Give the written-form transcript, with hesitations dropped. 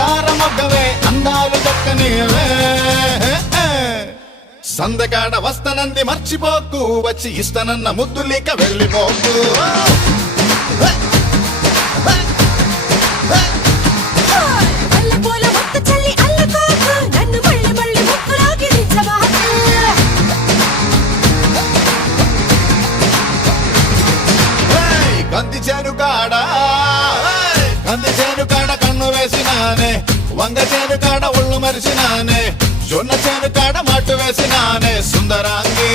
మందార మొగ్గవే అందాలు దక్కనివే సందకాడ వస్తనంది మర్చిపోకు వచ్చి ఇస్తనన్న ముద్దులిక వెళ్ళిపోకు కంది చేను కాడ కన్ను వేసినానే వంగ చేను కాడ ఒళ్ళు మరిసినానే జొన్న చేను కాడ మట్టు వేసినానే సుందరాంగి